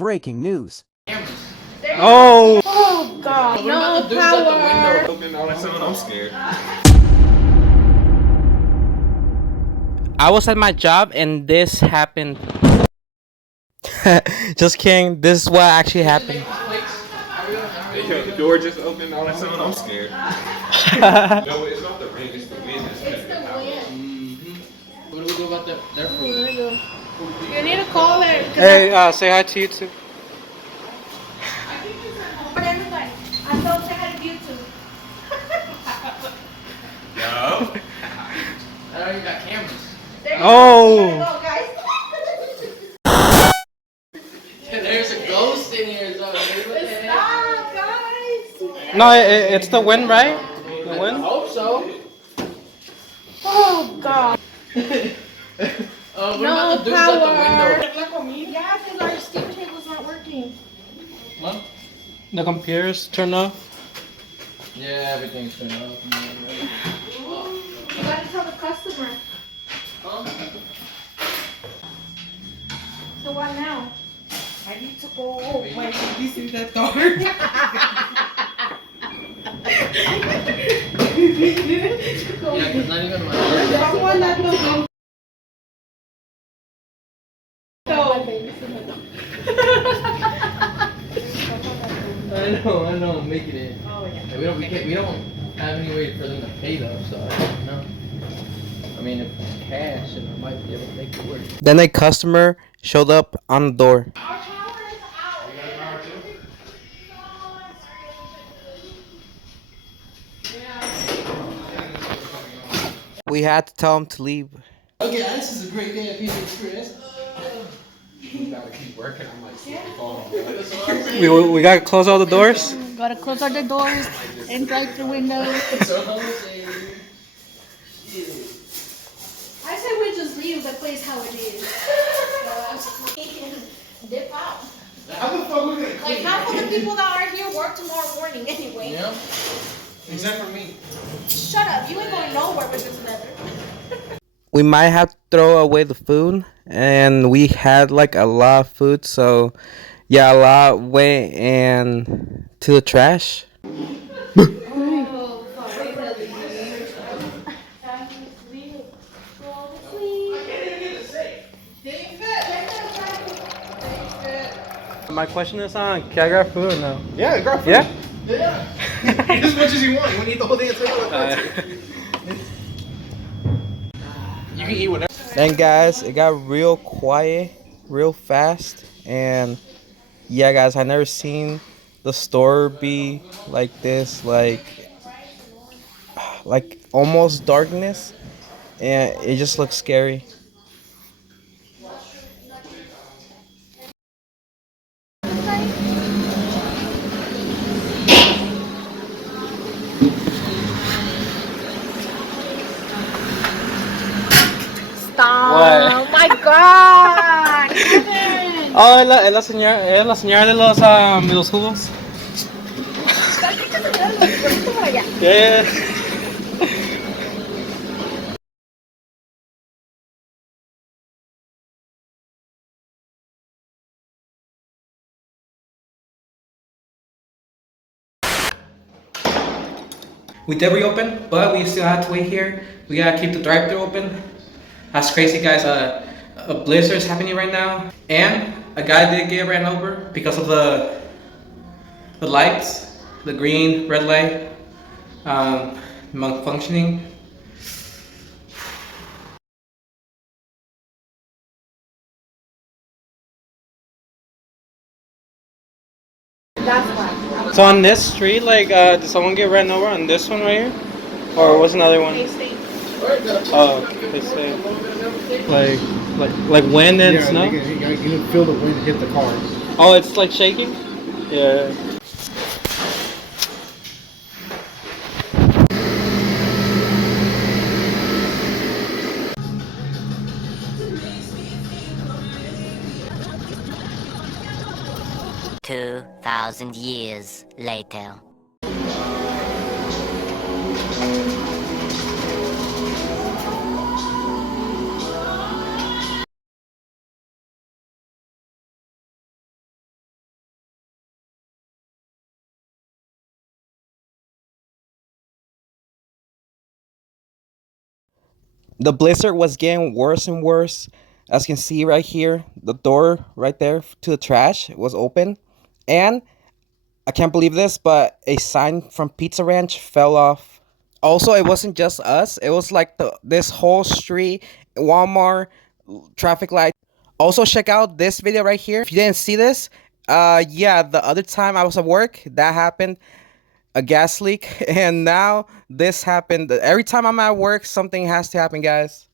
breaking news. Oh! Oh God! No power. Open all of a sudden, I'm scared. I was at my job and this happened. Just kidding. This is what actually happened. Yo, the door just opened all of a sudden, I'm scared. No, it's not the rain, it's the wind that's cutting the power. What do we do about their food? You need to call it. Hey, say hi to YouTube. Everybody, I told you how to YouTube. No. I don't even got cameras. Oh! There's a ghost in here, so Stop, guys. No, it's the wind, right? The I wind? hope so. Oh God. What No about the dudes power. at the window? Yeah, because our steam table's not working. What? The computer's turned off. Yeah, everything's turned off. You gotta tell the customer. So what now? I need to go. Wait, did you see that door? Yeah, because not even my Someone at the window. I know, I'm making it. Oh yeah. We don't have any way for them to pay though, so I don't know. I mean, if it's cash, then I might be able to make it work. Then a customer showed up on the door. Our power is out. We had to tell him to leave. Okay, this is a great day at Pizza Express. You gotta keep working, I might slip and fall. We gotta close all the doors. Gotta close all the doors and drive through windows. So I'm saying, I say we just leave the place how it is. Dip out. How the fuck we gonna Like clean? half of the people that are here work tomorrow morning anyway. yeah. Except for me. Shut up, you ain't going nowhere with this weather. We might have to throw away the food, and we had like a lot of food, so yeah, a lot went and to the trash. My question is on, can I grab food or no? Yeah, grab food. Yeah? Yeah. Eat as much as you want. You want to eat the whole thing and take it. You can eat whatever. Then guys, it got real quiet, real fast, and yeah guys, I never seen the store be like this, like almost darkness, and it just looks scary. Stop. What? Oh my God. Kevin. Oh, es la señora de los jugos. Yeah. 'We did reopen, but we still have to wait here. We gotta keep the drive-thru open. That's crazy, guys. A blizzard is happening right now, and a guy did get ran over because of the lights, the green, red light, malfunctioning. That's why. So on this street, like, did someone get ran over on this one right here, or was another one? They stay. Oh, they say like wind and snow. You can feel the wind hit the car. Oh, it's like shaking. Yeah. Two 2,000 years later. The blizzard was getting worse and worse. As you can see right here, the door right there to the trash was open. And I can't believe this, but a sign from Pizza Ranch fell off. Also, it wasn't just us. It was like this whole street, Walmart, traffic light. Also, check out this video right here. If you didn't see this, yeah, the other time I was at work, that happened, a gas leak, and now this happened. Every time I'm at work, something has to happen, guys.